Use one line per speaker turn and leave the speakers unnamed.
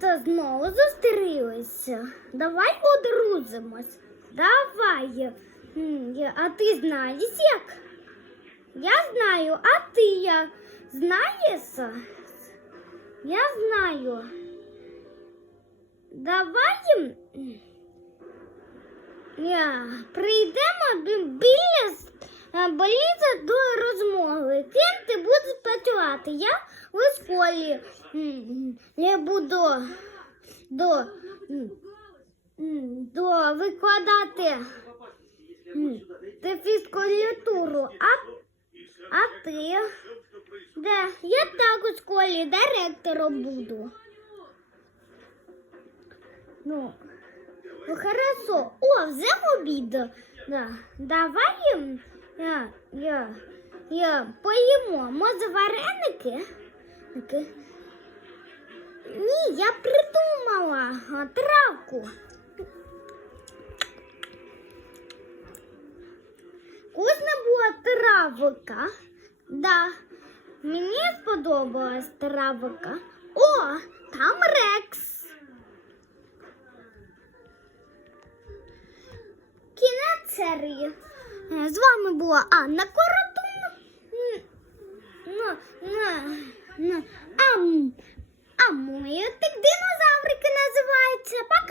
що, знову зустрілися? Давай подрузимось. Давай. А ти знаєш як? Я знаю, а ти як? Знаєш? Я знаю. Давай прийдемо біля е, до розмови. Ким ти будеш працювати? Я у школі. Я буду до, до викладати фізкультуру. А, а ти? Де? Я так у школі директором буду. Ну, ну хорошо. О, вже обід. Да. Давай я, я, я поїмо. Може вареники? Ні, я придумала травку. Вкусна була травка. Да. Мені сподобалась травка. О, там Рекс. Кінець серії. З вами була Анна Коротун. Ам, а мої так динозаврики називаються. Пока.